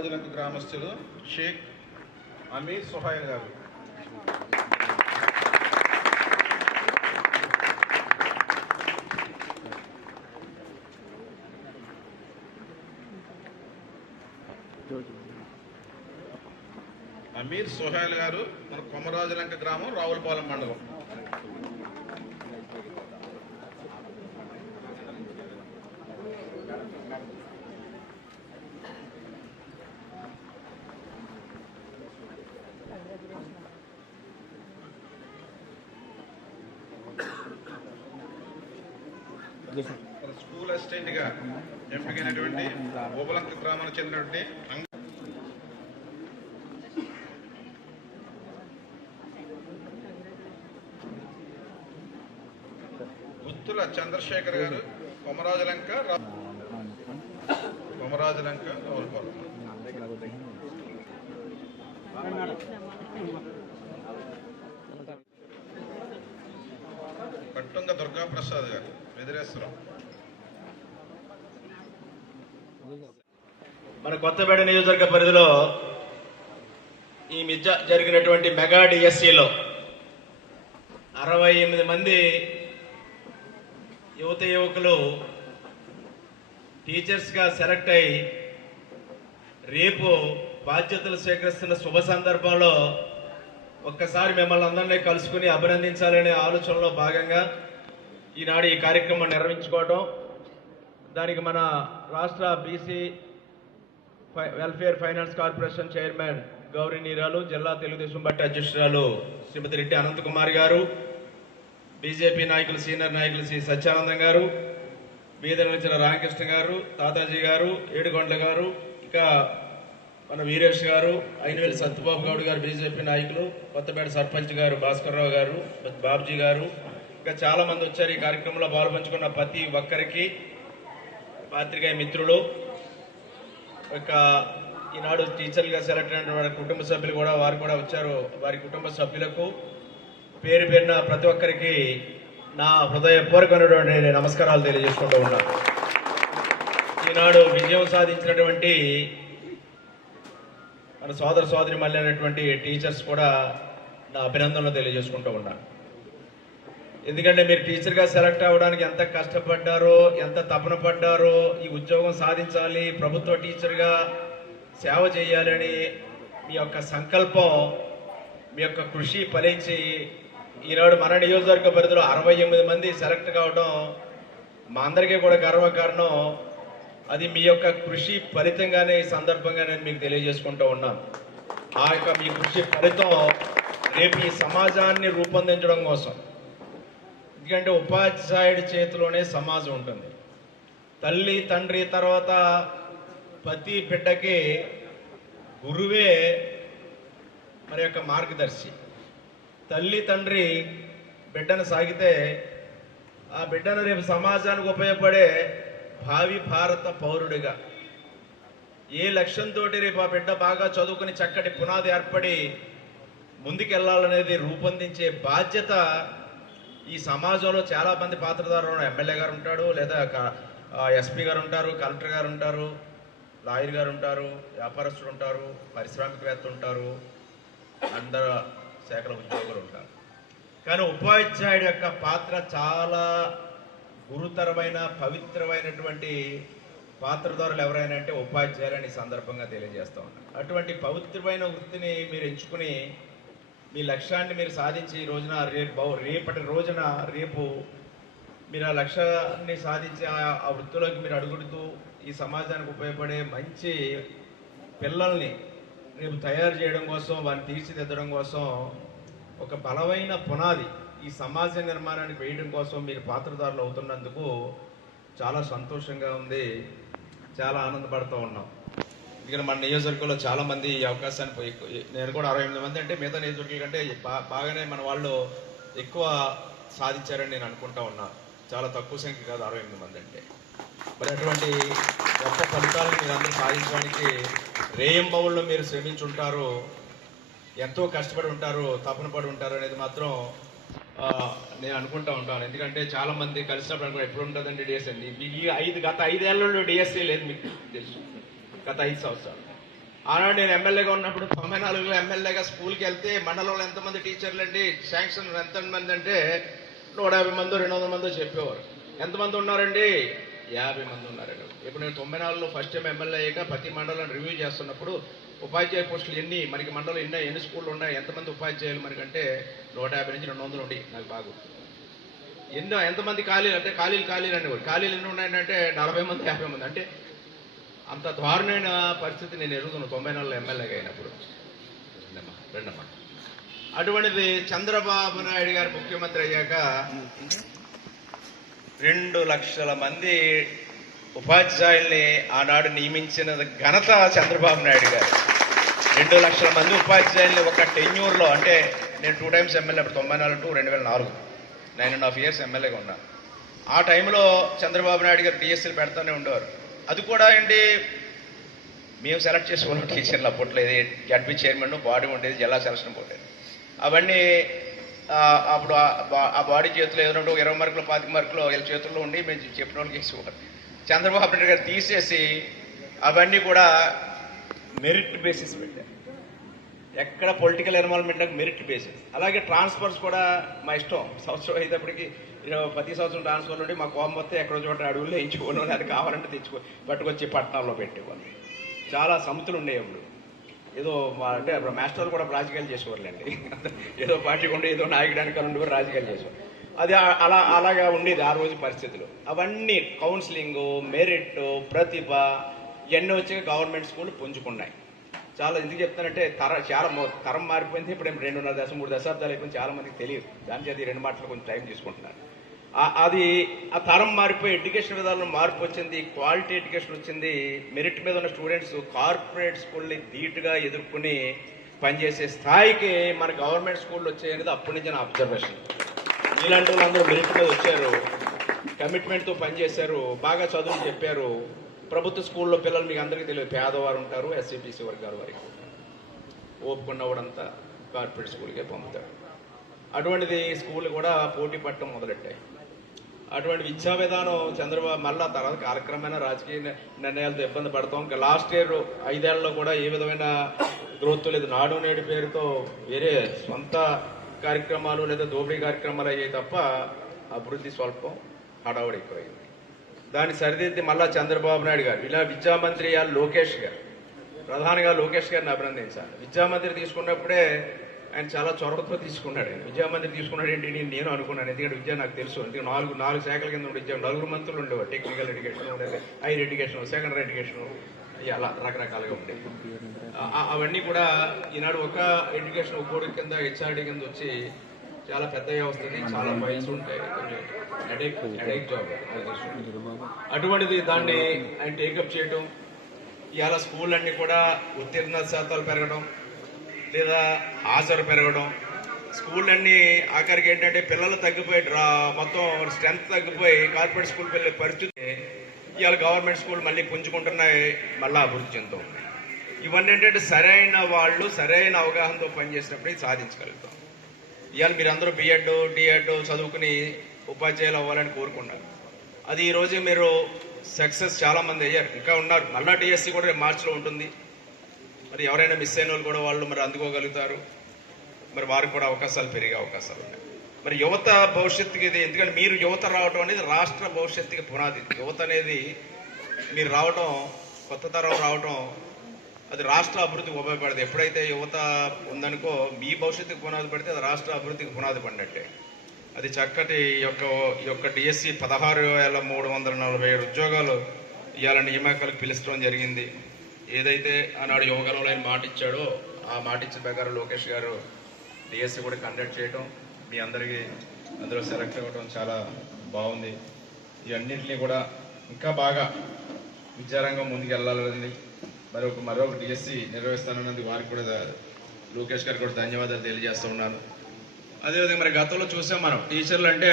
కొమరాజులంక గ్రామస్తులు షేక్ అమీర్ సుహైల్ గారు. అమీర్ సుహైల్ గారు మన కొమరాజులంక గ్రామం, రావులపాలెం మండలం. స్కూల్ అసిస్టెంట్ గా ఎంపికైనటువంటి ఓబలంక గ్రామానికి చెందినటువంటి గుత్తుల చంద్రశేఖర్ గారు, కొమరాజులంక రావులపాలెం. కట్టుంగ దుర్గాప్రసాద్ గారు, వెదిరేశ్వరం. మన కొత్తపేట నియోజకవర్గ పరిధిలో ఈ మధ్య జరిగినటువంటి మెగా డిఎస్సిలో 68 మంది యువకులు టీచర్స్గా సెలెక్ట్ అయి రేపు బాధ్యతలు స్వీకరిస్తున్న శుభ సందర్భంలో ఒక్కసారి మిమ్మల్ని అందరినీ కలుసుకుని అభినందించాలనే ఆలోచనలో భాగంగా ఈనాడు ఈ కార్యక్రమం నిర్వహించుకోవడం. దానికి మన రాష్ట్ర BC welfare finance corporation chairman గౌరవనీయురాలు, జిల్లా తెలుగుదేశం పార్టీ అధ్యక్షురాలు శ్రీమతి రెడ్డి అనంతకుమార్ గారు, బీజేపీ నాయకులు, సీనియర్ నాయకులు శ్రీ సత్యానందం గారు, బీదర్ నుంచి రామకృష్ణ గారు, తాతాజీ గారు, ఏడుకొండల గారు, ఇంకా మన వీరేష్ గారు, అయినవేలి సత్యబాబు గౌడ్ గారు, బీజేపీ నాయకులు, కొత్తపేట సర్పంచ్ గారు భాస్కర్రావు గారు, బాబ్జీ గారు, ఇంకా చాలా మంది వచ్చారు. ఈ కార్యక్రమంలో పాల్పంచుకున్న ప్రతి ఒక్కరికి పాత్రికేయ మిత్రులు, ఇక ఈనాడు టీచర్లుగా సెలెక్ట్ అయిన కుటుంబ సభ్యులు కూడా వారు కూడా వచ్చారు. వారి కుటుంబ సభ్యులకు పేరు పేరున ప్రతి ఒక్కరికి నా హృదయపూర్వకమైనటువంటి నమస్కారాలు తెలియజేసుకుంటూ ఉన్నాను. ఈనాడు విజయం సాధించినటువంటి మన సోదరి మళ్ళీ అయినటువంటి టీచర్స్ కూడా నా అభినందనలు తెలియజేసుకుంటూ ఉన్నాను. ఎందుకంటే మీరు టీచర్గా సెలెక్ట్ అవ్వడానికి ఎంత కష్టపడ్డారో, ఎంత తపన పడ్డారో, ఈ ఉద్యోగం సాధించాలి, ప్రభుత్వ టీచర్గా సేవ చేయాలని మీ యొక్క సంకల్పం, మీ యొక్క కృషి ఫలించి ఈనాడు మన నియోజకవర్గ పరిధిలో 68 మంది సెలెక్ట్ కావడం మా అందరికీ కూడా గర్వకారణం. అది మీ యొక్క కృషి ఫలితంగానే ఈ సందర్భంగా నేను మీకు తెలియజేసుకుంటూ ఉన్నాను. ఆ యొక్క మీ కృషి ఫలితం రేపు ఈ సమాజాన్ని రూపొందించడం కోసం. ఎందుకంటే ఉపాధ్యాయుడి చేతిలోనే సమాజం ఉంటుంది. తల్లి తండ్రి తర్వాత ప్రతి బిడ్డకి గురువే మరి యొక్క మార్గదర్శి. తల్లి తండ్రి బిడ్డను సాగితే ఆ బిడ్డను రేపు సమాజానికి ఉపయోగపడే భావి భారత పౌరుడిగా ఏ లక్ష్యంతో రేపు ఆ బిడ్డ బాగా చదువుకుని చక్కటి పునాది ఏర్పడి ముందుకెళ్లాలనేది రూపొందించే బాధ్యత ఈ సమాజంలో చాలా మంది పాత్రదారులు. ఎమ్మెల్యే గారు ఉంటాడు, లేదా ఎస్పీ గారు ఉంటారు, కలెక్టర్ గారు ఉంటారు, లాయర్ గారు ఉంటారు, వ్యాపారస్తులు ఉంటారు, పారిశ్రామికవేత్త ఉంటారు, అందరు శాఖల ఉద్యోగులు ఉంటారు. కానీ ఉపాధ్యాయుడి యొక్క పాత్ర చాలా గురుతరమైన, పవిత్రమైనటువంటి పాత్రదారులు ఎవరైనా అంటే ఉపాధ్యాయులని ఈ సందర్భంగా తెలియజేస్తూ ఉన్నారు. అటువంటి పవిత్రమైన వృత్తిని మీరు ఎంచుకుని మీ లక్ష్యాన్ని మీరు సాధించి ఈ రోజున రేపటి రోజున రేపు మీరు ఆ లక్ష్యాన్ని సాధించి ఆ వృత్తిలోకి మీరు అడుగుడుతూ ఈ సమాజానికి ఉపయోగపడే మంచి పిల్లల్ని రేపు తయారు చేయడం కోసం, వారిని తీర్చిదిద్దడం కోసం ఒక బలమైన పునాది ఈ సమాజ నిర్మాణానికి వేయడం కోసం మీరు పాత్రదారులు అవుతున్నందుకు చాలా సంతోషంగా ఉంది, చాలా ఆనందపడుతూ ఉన్నాం. ఇక్కడ మన నియోజకవర్గంలో చాలా మంది ఈ అవకాశాన్ని నేను కూడా 68 మంది అంటే మిగతా నియోజకవర్గాల కంటే బాగానే మన వాళ్ళు ఎక్కువ సాధించారని నేను అనుకుంటా ఉన్నాను. చాలా తక్కువ సంఖ్య కాదు 68 మంది అంటే. మరి అటువంటి గొప్ప ఫలితాలను మీరు అందరూ సాధించడానికి రేయింబవుల్లో మీరు శ్రమించుంటారు, ఎంతో కష్టపడి ఉంటారు, తపన పడి ఉంటారు అనేది మాత్రం నేను అనుకుంటా ఉంటాను. ఎందుకంటే చాలా మంది కలిసినప్పుడు అనుకో ఎప్పుడు ఉంటుందండి డిఎస్సీ. గత 5 ఏళ్లలో డిఎస్సీ లేదు, మీకు తెలుసు. గత 5 సంవత్సరాలు ఆనాడు నేను ఎమ్మెల్యేగా ఉన్నప్పుడు 94లో ఎమ్మెల్యేగా స్కూల్కి వెళ్తే మండలంలో ఎంతమంది టీచర్లు అండి, శాంక్షన్ ఎంతమంది అంటే 150 మందో 200 మందో చెప్పేవారు. ఎంతమంది ఉన్నారండి? 50 మంది ఉన్నారండి. ఇప్పుడు నేను 94లో ఫస్ట్ టైం ఎమ్మెల్యే అయ్యాక ప్రతి మండలం రివ్యూ చేస్తున్నప్పుడు ఉపాధ్యాయ పోస్టులు మనకి మండలం ఎన్ని స్కూళ్ళు ఉన్నాయి, ఎంతమంది ఉపాధ్యాయులు మనకంటే 150 నుంచి 200 ఉండి నాకు బాగా గుర్తు. ఎంతమంది ఖాళీలు అంటే ఖాళీలు అనేవారు. ఖాళీలు ఎన్ని ఉన్నాయంటే 40 మంది 50 మంది. అంటే అంత దారుణమైన పరిస్థితి నేను ఎరుగుతున్నాను 94లో ఎమ్మెల్యేగా అయినప్పుడు. రెండమ్మా. అటువంటిది చంద్రబాబు నాయుడు గారు ముఖ్యమంత్రి అయ్యాక 2 లక్షల మంది ఉపాధ్యాయుల్ని ఆనాడు నియమించిన ఘనత చంద్రబాబు నాయుడు గారు. 2 లక్షల మంది ఉపాధ్యాయుల్ని ఒక టెన్యూర్లో, అంటే నేను 2 టైమ్స్ ఎమ్మెల్యే, 94 to 2004 9.5 years ఎమ్మెల్యేగా ఉన్నాను. ఆ టైంలో చంద్రబాబు నాయుడు గారు డిఎస్సీలు పెడతానే ఉండేవారు. అది కూడా ఏంటి, మేము సెలెక్ట్ చేసుకోవాలి టీచర్లు అప్పట్లో. ఇది జడ్పీ చైర్మన్ బాడీ ఉండేది, జిల్లా సెలక్షన్ పోలేదు. అవన్నీ అప్పుడు ఆ బాడీ చేతిలో ఏదైనా 20 మార్కులు 25 మార్కులు వీళ్ళ చేతుల్లో ఉండి మేము చెప్పిన వాళ్ళకి వేసేవారు. చంద్రబాబు నాయుడు గారు తీసేసి అవన్నీ కూడా మెరిట్ బేసిస్ పెట్టారు. ఎక్కడ పొలిటికల్ ఇన్వాల్వ్మెంట్ మెరిట్ బేసిస్. అలాగే ట్రాన్స్ఫర్స్ కూడా మా ఇష్టం. సంవత్సరం అయ్యేటప్పటికి ప్రతి సంవత్సరం ట్రాన్స్ఫర్ నుండి మా కోపం వస్తే ఎక్కడో చోట అడవుల్లో ఎంచుకోను, అది కావాలంటే పట్టుకొచ్చి పట్టణాల్లో పెట్టేవాళ్ళు. చాలా సమితులు ఉండేవి అప్పుడు. ఏదో అంటే అప్పుడు మాస్టర్లు కూడా రాజకీయాలు చేసేవాళ్ళండి. ఏదో పార్టీ ఉండి ఏదో నాయకుడానికి ఉండి కూడా రాజకీయాలు చేసేవారు. అది అలాగా ఉండేది ఆ రోజు పరిస్థితులు. అవన్నీ కౌన్సిలింగ్, మెరిట్, ప్రతిభ ఇవన్నీ వచ్చి గవర్నమెంట్ స్కూల్ పుంజుకున్నాయి. చాలా ఎందుకు చెప్తానంటే చాలా తరం మారిపోయింది. ఇప్పుడు 2.5 3 దశాబ్దాలు అయిపోయింది. చాలా మందికి తెలియదు. దాని చేతి 2 మాటలు కొంచెం టైం తీసుకుంటున్నారు. ఆ తరం మారిపోయి ఎడ్యుకేషన్ విధానంలో మార్పు వచ్చింది, క్వాలిటీ ఎడ్యుకేషన్ వచ్చింది. మెరిట్ మీద ఉన్న స్టూడెంట్స్ కార్పొరేట్ స్కూల్ని ధీటుగా ఎదుర్కొని పనిచేసే స్థాయికి మన గవర్నమెంట్ స్కూళ్ళు వచ్చాయనేది అప్పటి నుంచి నా అబ్జర్వేషన్. ఇలాంటి వాళ్ళందరూ మెరిట్ మీద వచ్చారు, కమిట్మెంట్తో పనిచేశారు, బాగా చదువులు చెప్పారు. ప్రభుత్వ స్కూల్లో పిల్లలు మీకు అందరికీ తెలియదు, పేదవారు ఉంటారు, ఎస్సీబీసీ వర్గాల వరకు. ఓపుకున్నవాడంతా కార్పొరేట్ స్కూల్కే పంపుతాడు. అటువంటిది స్కూల్ కూడా పోటీ పట్టడం మొదలెట్టాయి. అటువంటి విద్యా విధానం చంద్రబాబు మళ్ళా తర్వాత కాలక్రమేణా రాజకీయ నిర్ణయాలతో ఇబ్బంది పడతాం. ఇంకా లాస్ట్ ఇయర్ 5 ఏళ్లలో కూడా ఏ విధమైన గ్రోత్ లేదు. నాడు నేడు పేరుతో వేరే సొంత కార్యక్రమాలు లేదా దోపిడీ కార్యక్రమాలు అయ్యాయి తప్ప అభివృద్ధి స్వల్పం, హడావుడి ఎక్కువైంది. దాన్ని సరిదిద్ది మళ్ళా చంద్రబాబు నాయుడు గారు, ఇలా విద్యామంత్రి లోకేష్ గారు, ప్రధానంగా లోకేష్ గారిని అభినందించాలి. విద్యామంత్రి తీసుకున్నప్పుడే ఆయన చాలా చొరవతో తీసుకున్నాడు. విద్యామంత్రి తీసుకున్నాడు ఏంటి నేను అనుకున్నాను. ఎందుకంటే విద్య నాకు తెలుసు. ఎందుకంటే 4 శాఖల కింద ఉండే 4 మంత్రులు ఉండేవారు. టెక్నికల్ ఎడ్యుకేషన్ ఉండేది, హైయర్ ఎడ్యుకేషన్, సెకండరీ ఎడ్యుకేషన్, అలా రకరకాలుగా ఉండేది. అవన్నీ కూడా ఈనాడు ఒక ఎడ్యుకేషన్ ఒక కోడి కింద హెచ్ఆర్డీ కింద వచ్చి చాలా పెద్ద వస్తుంది, చాలా ఫైల్స్ ఉంటాయి, కొంచెం హెడేక్ జాబ్. అటువంటిది దాన్ని ఆయన టేకప్ చేయడం, ఇవాళ స్కూల్ అన్ని కూడా ఉత్తీర్ణ శాతాలు పెరగడం లేదా హాజరు పెరగడం, స్కూల్ అన్ని ఆఖరికి ఏంటంటే పిల్లలు తగ్గిపోయి మొత్తం స్ట్రెంత్ తగ్గిపోయి కార్పొరేట్ స్కూల్కి వెళ్ళే పరిస్థితి ఇవాళ గవర్నమెంట్ స్కూల్ మళ్ళీ పుంజుకుంటున్నాయి, మళ్ళీ అభివృద్ధి చెందుతూ ఉన్నాయి. ఇవన్నీ ఏంటంటే సరైన వాళ్ళు సరైన అవగాహనతో పనిచేసినప్పుడు ఇది సాధించగలుగుతాం. ఇవాళ మీరందరూ బిఎడ్ డిఎడ్ చదువుకుని ఉపాధ్యాయులు అవ్వాలని కోరుకున్నారు. అది ఈరోజు మీరు సక్సెస్ చాలా మంది అయ్యారు, ఇంకా ఉన్నారు. మళ్ళా డిఎస్సి కూడా మార్చిలో ఉంటుంది. మరి ఎవరైనా మిస్ అయిన వాళ్ళు కూడా వాళ్ళు మరి అందుకోగలుగుతారు. మరి వారికి కూడా అవకాశాలు పెరిగే అవకాశాలు ఉన్నాయి. మరి యువత భవిష్యత్తుకి ఇది, ఎందుకంటే మీరు యువత రావడం అనేది రాష్ట్ర భవిష్యత్తుకి పునాది. యువత అనేది మీరు రావడం, కొత్త తరం రావడం, అది రాష్ట్ర అభివృద్ధికి ఉపయోగపడదు. ఎప్పుడైతే యువత ఉందనుకో మీ భవిష్యత్తుకి పునాది పడితే అది రాష్ట్ర అభివృద్ధికి పునాది పడినట్టే. అది చక్కటి ఈ యొక్క డిఎస్సి 16,347 ఉద్యోగాలు ఇవాళ నియామకాలకు పిలుచడం జరిగింది. ఏదైతే ఆనాడు యువగలంలో ఆయన మాట ఇచ్చాడో ఆ మాట ఇచ్చిన ప్రకారం లోకేష్ గారు డిఎస్సి కూడా కండక్ట్ చేయడం, మీ అందరికీ అందులో సెలెక్ట్ అవ్వడం చాలా బాగుంది. ఇవన్నింటినీ కూడా ఇంకా బాగా విద్యారంగం ముందుకు వెళ్ళాలని మరొక డిఎస్సి నిర్వహిస్తానన్నది వారికి కూడా లోకేష్ గారికి కూడా ధన్యవాదాలు తెలియజేస్తూ ఉన్నాను. అదేవిధంగా మరి గతంలో చూసాం మనం టీచర్లు అంటే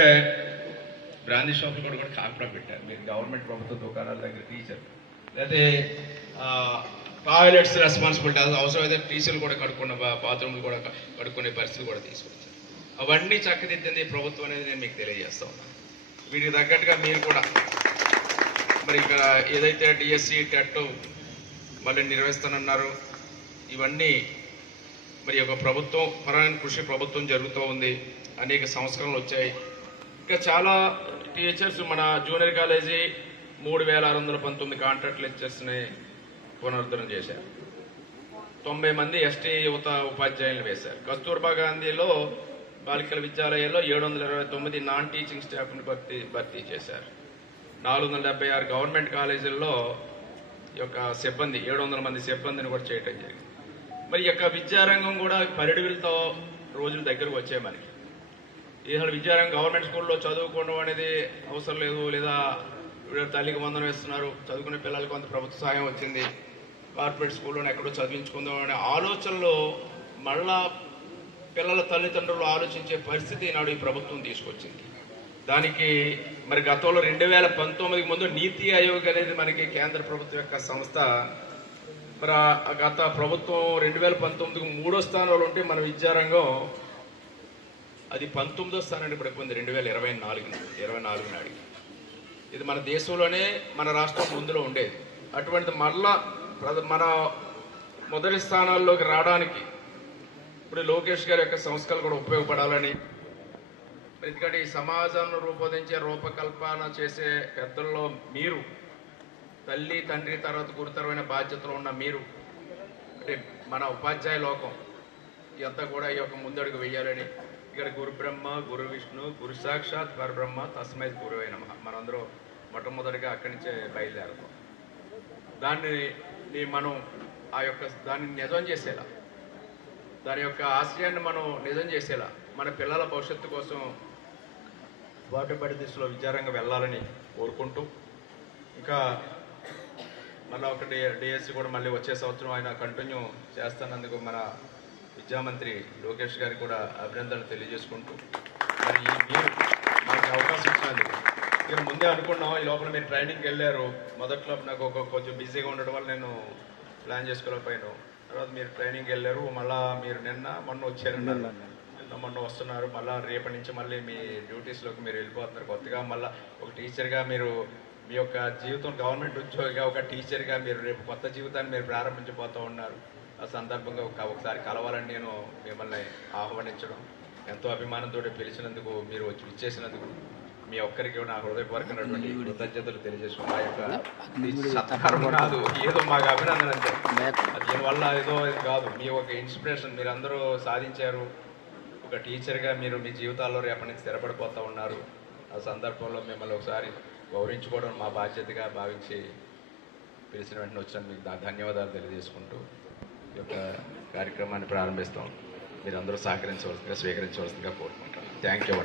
బ్రాందీ షాపులు కూడా కాకుండా పెట్టారు. మీరు గవర్నమెంట్ ప్రభుత్వ దుకాణాల దగ్గర టీచర్ లేకపోతే టాయిలెట్స్ రెస్పాన్సిబిలిటీ, అవసరమైతే టీచర్లు కూడా కడుక్కున్న బాత్రూమ్లు కూడా కడుక్కునే పరిస్థితులు కూడా తీసుకొచ్చారు. అవన్నీ చక్కదిద్దింది ప్రభుత్వం అనేది నేను మీకు తెలియజేస్తా ఉన్నాను. వీటికి తగ్గట్టుగా మీరు కూడా మరి ఇక్కడ ఏదైతే డిఎస్సి టెట్ మళ్ళీ నిర్వహిస్తానన్నారు, ఇవన్నీ మరి ఒక ప్రభుత్వం పరమైన కృషి ప్రభుత్వం జరుగుతూ ఉంది. అనేక సంస్కరణలు వచ్చాయి. ఇంకా చాలా టీచర్స్ మన జూనియర్ కాలేజీ 3619 కాంట్రాక్ట్ లెక్చర్స్ని పునరుద్ధరణ చేశారు. 90 మంది ఎస్టీ యువత ఉపాధ్యాయులు వేశారు. కస్తూర్బా గాంధీలో బాలికల విద్యాలయాల్లో 729 నాన్ టీచింగ్ స్టాఫ్ని భర్తీ చేశారు. 476 గవర్నమెంట్ కాలేజీల్లో ఈ యొక్క సిబ్బంది 700 మంది సిబ్బందిని కూడా చేయటం జరిగింది. మరి ఈ యొక్క విద్యారంగం కూడా పరిడివిలతో రోజులు దగ్గరకు వచ్చాయి మనకి. ఈసారి విద్యారంగం గవర్నమెంట్ స్కూల్లో చదువుకోవడం అనేది అవసరం లేదు, లేదా తల్లికి వందనం ఇస్తున్నారు, చదువుకునే పిల్లలకు కొంత ప్రభుత్వ సహాయం వచ్చింది, కార్పొరేట్ స్కూల్లోనే ఎక్కడో చదివించుకుందాం అనే ఆలోచనలో మళ్ళా పిల్లల తల్లిదండ్రులు ఆలోచించే పరిస్థితి నాడు ఈ ప్రభుత్వం తీసుకొచ్చింది. దానికి మరి గతంలో 2019 ముందు నీతి ఆయోగ్ అనేది మనకి కేంద్ర ప్రభుత్వం యొక్క సంస్థ. మరి గత ప్రభుత్వం 2019కు 3వ స్థానంలో ఉంటే మన విద్యారంగం అది 19వ స్థానానికి పడిపోయింది 2024 నాటికి. ఇది మన దేశంలోనే మన రాష్ట్రం ముందులో ఉండేది. అటువంటి మళ్ళా మన మొదటి స్థానాల్లోకి రావడానికి ఇప్పుడు లోకేష్ గారి యొక్క సంస్కరణలు కూడా ఉపయోగపడాలని, ఎందుకంటే ఈ సమాజాన్ని రూపొందించే రూపకల్పన చేసే పెద్దల్లో మీరు, తల్లి తండ్రి తర్వాత గురుతరమైన బాధ్యతలు ఉన్న మీరు, అంటే మన ఉపాధ్యాయ లోకం ఇదంతా కూడా ఈ యొక్క ముందడుగు వేయాలని, ఇక్కడ గురు బ్రహ్మ గురు విష్ణు గురు సాక్షాత్ పరబ్రహ్మ తస్మై గురువే నమః మనందరూ మొట్టమొదటిగా అక్కడి నుంచే బయలుదేరుతాం. దాన్ని మనం దాన్ని నిజం చేసేలా, దాని యొక్క ఆశయాన్ని మనం నిజం చేసేలా మన పిల్లల భవిష్యత్తు కోసం వాటిపడి దిశలో విద్యారంగం వెళ్ళాలని కోరుకుంటూ, ఇంకా మళ్ళీ ఒకటి డిఎస్సి కూడా మళ్ళీ వచ్చే సంవత్సరం ఆయన కంటిన్యూ చేస్తున్నందుకు మన విద్యామంత్రి లోకేష్ గారికి కూడా అభినందనలు తెలియజేసుకుంటూ, మరి మీరు మనకి అవకాశం ఇచ్చినందుకు ఇక్కడ ముందే అనుకున్నాం. ఈ లోపల మీరు ట్రైనింగ్కి వెళ్ళారు. మొదట్లో నాకు కొంచెం బిజీగా ఉండడం వల్ల నేను ప్లాన్ చేసుకోలేకపోయాను. తర్వాత మీరు ట్రైనింగ్కి వెళ్ళారు. మళ్ళీ మీరు మొన్న వచ్చారు, మొన్న వస్తున్నారు. మళ్ళీ రేపటి నుంచి మళ్ళీ మీ డ్యూటీస్లోకి మీరు వెళ్ళిపోతున్నారు. కొత్తగా మళ్ళీ ఒక టీచర్గా మీరు మీ యొక్క జీవితం గవర్నమెంట్ ఉద్యోగిగా ఒక టీచర్గా మీరు రేపు కొత్త జీవితాన్ని మీరు ప్రారంభించబోతూ ఉన్నారు. ఆ సందర్భంగా ఒకసారి కలవాలని నేను మిమ్మల్ని ఆహ్వానించడం, ఎంతో అభిమానంతో పిలిచినందుకు, మీరు వచ్చి ఇచ్చేసినందుకు మీ ఒక్కరికి నా హృదయపూర్వకమైనటువంటి కృతజ్ఞతలు తెలియజేసుకున్నాను. మా యొక్క సత్కారం కాదు, ఏదో మాకు అభినందన అంతే. దీనివల్ల ఏదో కాదు, మీ ఒక ఇన్స్పిరేషన్ మీరందరూ సాధించారు. ఒక టీచర్గా మీరు మీ జీవితాల్లో రేపటి నుంచి స్థిరపడిపోతూ ఉన్నారు. ఆ సందర్భంలో మిమ్మల్ని ఒకసారి గౌరవించుకోవడం మా బాధ్యతగా భావించి పిలిచిన వెంటనే వచ్చిన మీకు ధన్యవాదాలు తెలియజేసుకుంటూ ఈ యొక్క కార్యక్రమాన్ని ప్రారంభిస్తాం. మీరందరూ సహకరించవలసిందిగా, స్వీకరించవలసిందిగా కోరుకుంటాను. Thank you.